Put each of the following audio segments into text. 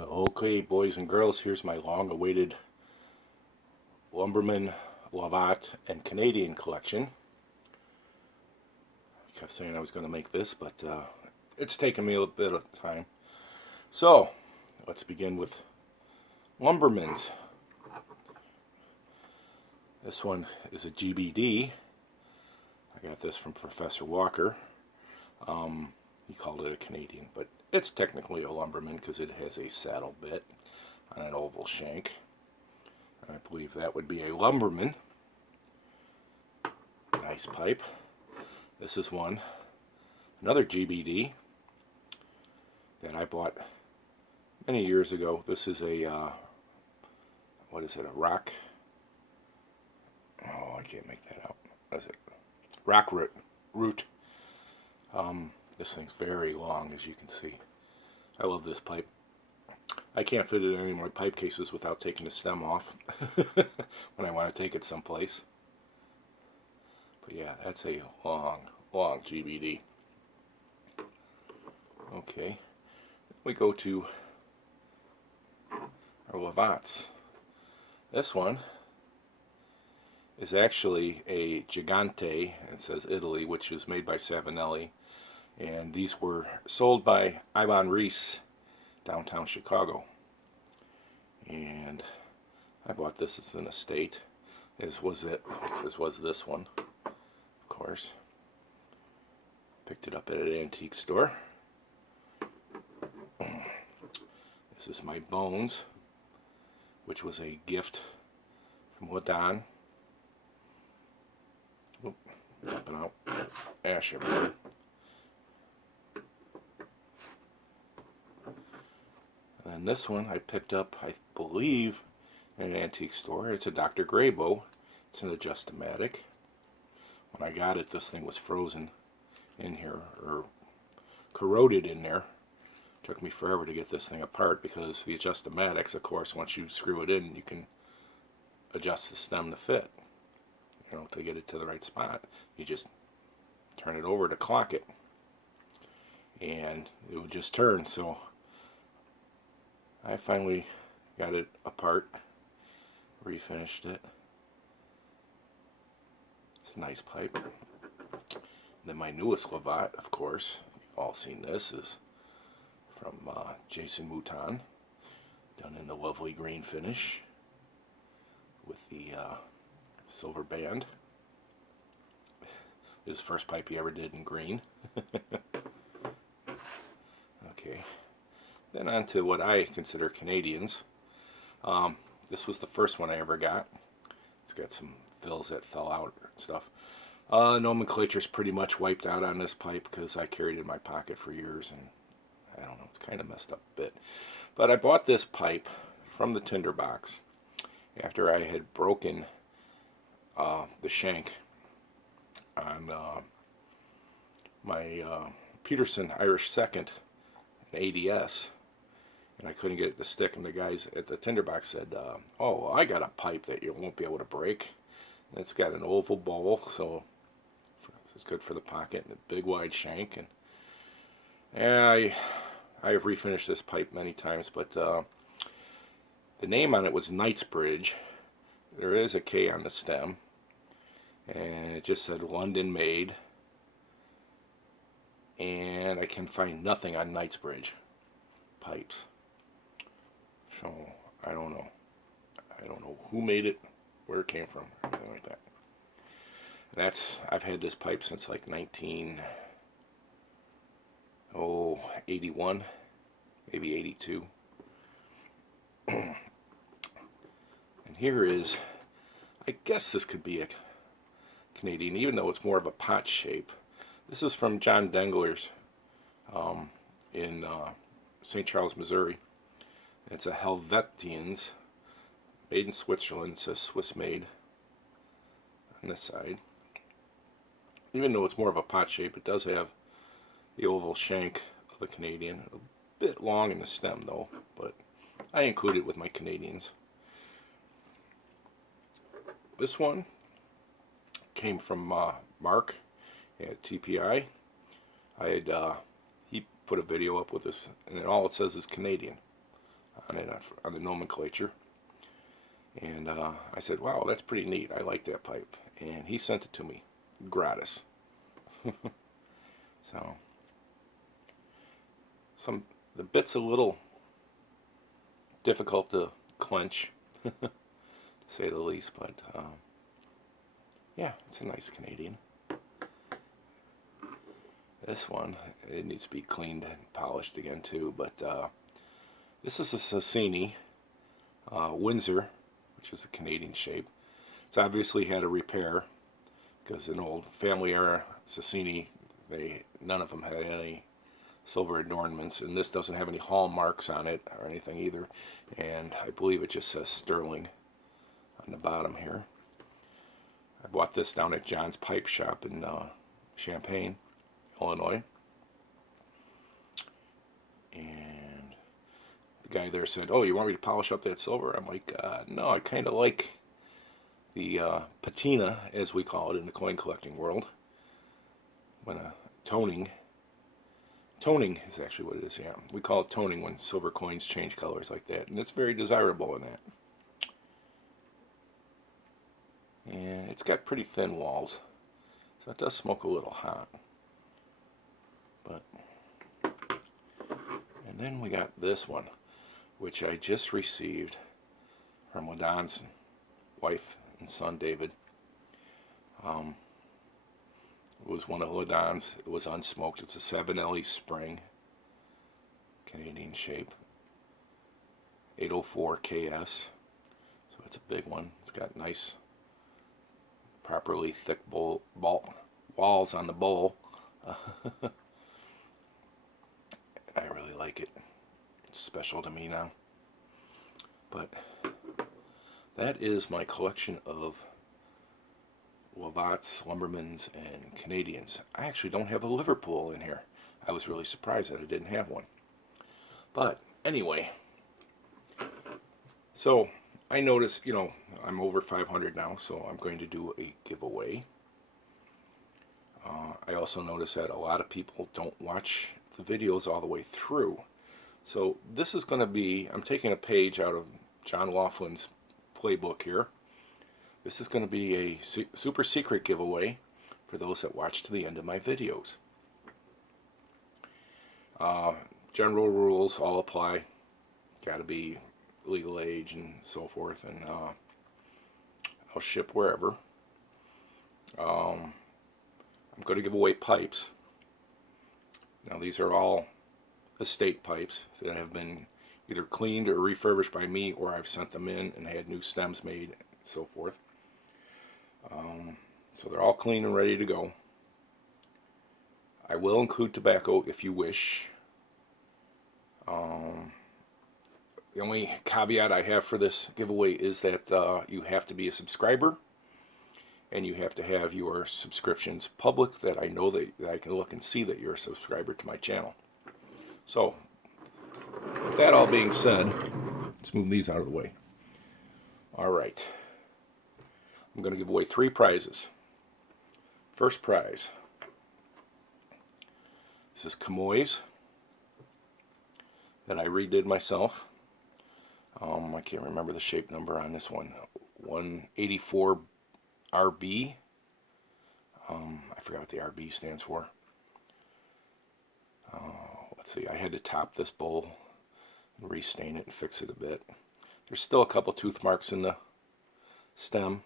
Okay, boys and girls, here's my long-awaited Lumberman, Lovat, and Canadian collection. I kept saying I was going to make this, but it's taken me a bit of time. So, let's begin with Lumbermans. This one is a GBD. I got this from Professor Walker. He called it a Canadian, but it's technically a Lumberman because it has a saddle bit on an oval shank. I believe that would be a Lumberman. Nice pipe. This is one. Another GBD that I bought many years ago. This is a, what is it, a rock? Oh, I can't make that out. What is it? Rock root. This thing's very long, as you can see. I love this pipe. I can't fit it in any of my pipe cases without taking the stem off when I want to take it someplace. But yeah, that's a long GBD. Okay, we go to our Lovats. This one is actually a Gigante. It says Italy, which is made by Savinelli. And these were sold by Ivan Reese, downtown Chicago. And I bought this as an estate, as was this one, of course. Picked it up at an antique store. This is my Bones, which was a gift from Ladon. Dumping out ash everywhere. And this one I picked up, I believe, in an antique store. It's a Dr. Graybo. It's an Adjustomatic. When I got it, this thing was frozen in here, or corroded in there. It took me forever to get this thing apart because the Adjustomatics, of course, once you screw it in, you can adjust the stem to fit, you know, to get it to the right spot. You just turn it over to clock it, and it would just turn. So I finally got it apart, refinished it. It's a nice pipe. Then my newest Lovat, of course, you've all seen this, is from Jason Mouton, done in the lovely green finish with the silver band. His first pipe he ever did in green. Okay. Then on to what I consider Canadians. This was the first one I ever got. It's got some fills that fell out and stuff. Nomenclature's pretty much wiped out on this pipe because I carried it in my pocket for years, and I don't know, it's kind of messed up a bit. But I bought this pipe from the tinderbox after I had broken the shank on my Peterson Irish Second, an ADS. And I couldn't get it to stick, and the guys at the tinderbox said, oh, well, I got a pipe that you won't be able to break. And it's got an oval bowl, so it's good for the pocket, and a big wide shank. And I have refinished this pipe many times, but the name on it was Knightsbridge. There is a K on the stem, and it just said London made. And I can find nothing on Knightsbridge pipes. So, I don't know. I don't know who made it, where it came from, anything like that. I've had this pipe since like 1981, maybe 82. And here is, I guess this could be a Canadian, even though it's more of a pot shape. This is from John Dengler's in St. Charles, Missouri. It's a Helvetians, made in Switzerland. It says Swiss made on this side. Even though it's more of a pot shape, it does have the oval shank of a Canadian. A bit long in the stem though, but I include it with my Canadians. This one came from Mark at TPI. He put a video up with this, and all it says is Canadian on it, on the nomenclature. And I said, wow, that's pretty neat. I like that pipe. And he sent it to me gratis. So, the bit's a little difficult to clench, to say the least, but yeah, it's a nice Canadian. This one, it needs to be cleaned and polished again too, but this is a Sassini Windsor, which is a Canadian shape. It's obviously had a repair, because in old family era Sassini, none of them had any silver adornments, and this doesn't have any hallmarks on it or anything either. And I believe it just says Sterling on the bottom here. I bought this down at John's Pipe Shop in Champaign, Illinois. And the guy there said, "Oh, you want me to polish up that silver?" I'm like, no, I kind of like the patina, as we call it in the coin collecting world. When toning is actually what it is, yeah. We call it toning when silver coins change colors like that, and it's very desirable in that. And it's got pretty thin walls, so it does smoke a little hot. But, and then we got this one, which I just received from LaDon's wife and son, David. It was one of LaDon's. It was unsmoked. It's a 7LE Spring, Canadian shape, 804 KS. So it's a big one. It's got nice, properly thick walls on the bowl. I really like it. It's special to me now. But that is my collection of Lovats, Lumbermans, and Canadians. I actually don't have a Liverpool in here. I was really surprised that I didn't have one. But anyway, so I noticed, I'm over 500 now, so I'm going to do a giveaway. I also noticed that a lot of people don't watch the videos all the way through. So this is going to be, I'm taking a page out of John Laughlin's playbook here. This is going to be a super secret giveaway for those that watch to the end of my videos. General rules all apply. Got to be legal age and so forth, and I'll ship wherever. I'm going to give away pipes. Now these are all estate pipes that have been either cleaned or refurbished by me, or I've sent them in and had new stems made and so forth. So they're all clean and ready to go. I will include tobacco if you wish. The only caveat I have for this giveaway is that you have to be a subscriber, and you have to have your subscriptions public, that I know that I can look and see that you're a subscriber to my channel. So, with that all being said, let's move these out of the way. Alright. I'm going to give away 3 prizes. First prize. This is Camoys that I redid myself. I can't remember the shape number on this one. 184 RB. I forgot what the RB stands for. Let's see, I had to top this bowl and restain it and fix it a bit. There's still a couple tooth marks in the stem.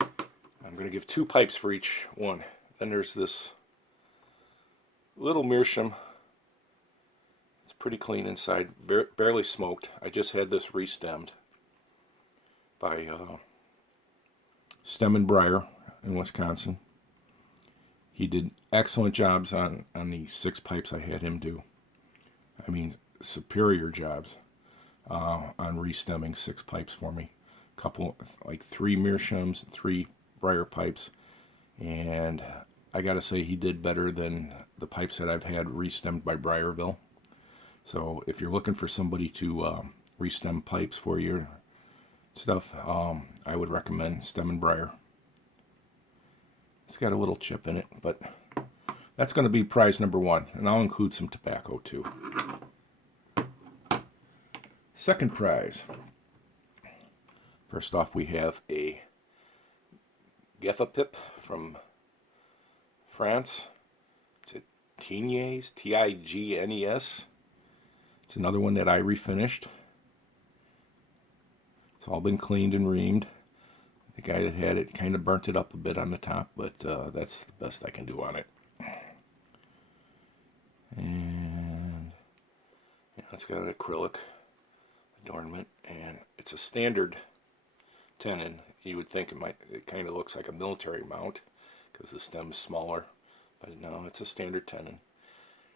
I'm going to give 2 pipes for each one. Then there's this little meerschaum. It's pretty clean inside, barely smoked. I just had this re-stemmed by Stem and Briar in Wisconsin. He did excellent jobs on the 6 pipes I had him do. I mean, superior jobs on re-stemming 6 pipes for me. Couple, like 3 meerschaums, 3 briar pipes, and I gotta say he did better than the pipes that I've had re-stemmed by Briarville. So if you're looking for somebody to re-stem pipes for your stuff, I would recommend Stem and Briar. It's got a little chip in it, but that's going to be prize number 1, and I'll include some tobacco too. Second prize. First off, we have a Gethapip from France. It's a Tignes, Tignes. It's another one that I refinished. It's all been cleaned and reamed. The guy that had it kind of burnt it up a bit on the top, but that's the best I can do on it. And it's got an acrylic adornment, and it's a standard tenon. You would think it kind of looks like a military mount because the stem's smaller, but no, it's a standard tenon.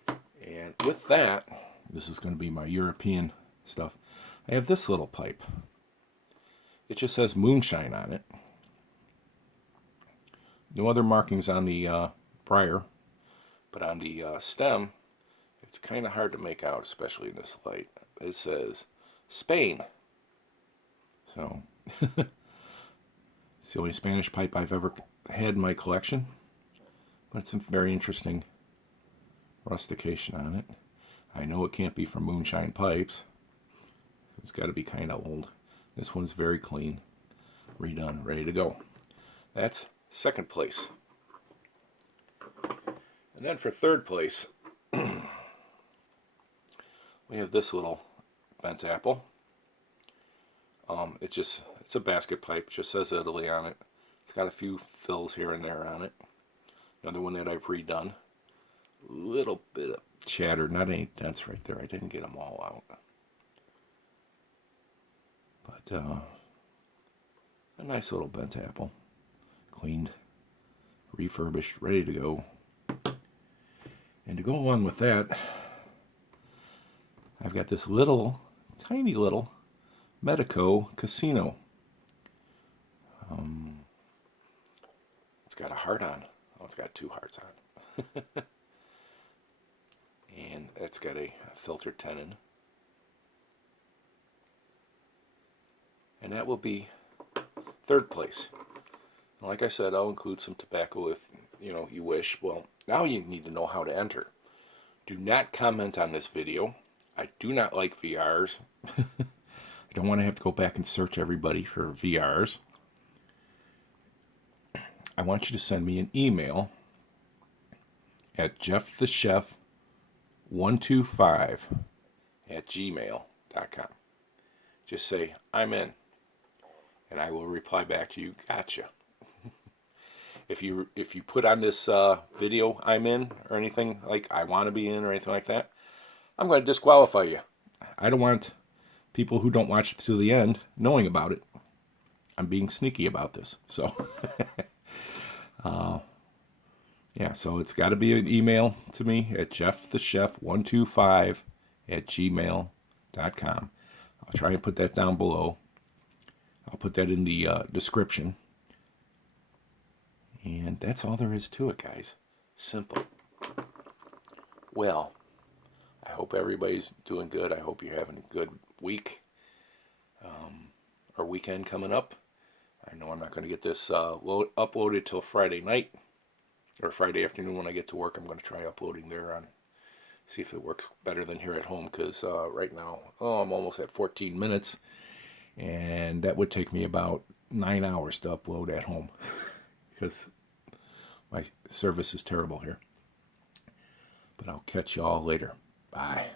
And with that, this is going to be my European stuff. I have this little pipe. It just says moonshine on it. No other markings on the briar, but on the stem, it's kind of hard to make out, especially in this light. It says Spain. So, it's the only Spanish pipe I've ever had in my collection. But it's a very interesting rustication on it. I know it can't be from Moonshine Pipes. It's got to be kind of old. This one's very clean, redone, ready to go. That's second place. And then for third place, we have this little bent apple. It's a basket pipe. It just says Italy on it. It's got a few fills here and there on it. Another one that I've redone. Little bit of chatter, not any dents right there. I didn't get them all out. But a nice little bent apple. Cleaned, refurbished, ready to go. And to go along with that, I've got this little, tiny little Medico Casino. It's got a heart on. Oh, it's got two hearts on. And it's got a filter tenon. And that will be third place. And like I said, I'll include some tobacco if you wish. Well, now you need to know how to enter. Do not comment on this video. I do not like VRs. I don't want to have to go back and search everybody for VRs. I want you to send me an email at jeffthechef125@gmail.com. Just say, I'm in. And I will reply back to you, gotcha. If you put on this video, I'm in, or anything like I want to be in, or anything like that, I'm going to disqualify you. I don't want people who don't watch to the end knowing about it. I'm being sneaky about this. So, so it's got to be an email to me at jeffthechef125@gmail.com. I'll try and put that down below. I'll put that in the description. And that's all there is to it, guys. Simple. Well, I hope everybody's doing good. I hope you're having a good week or weekend coming up. I know I'm not going to get this uploaded till Friday night or Friday afternoon when I get to work. I'm going to try uploading there on, see if it works better than here at home, because right now, I'm almost at 14 minutes, and that would take me about 9 hours to upload at home because my service is terrible here. But I'll catch you all later. Bye.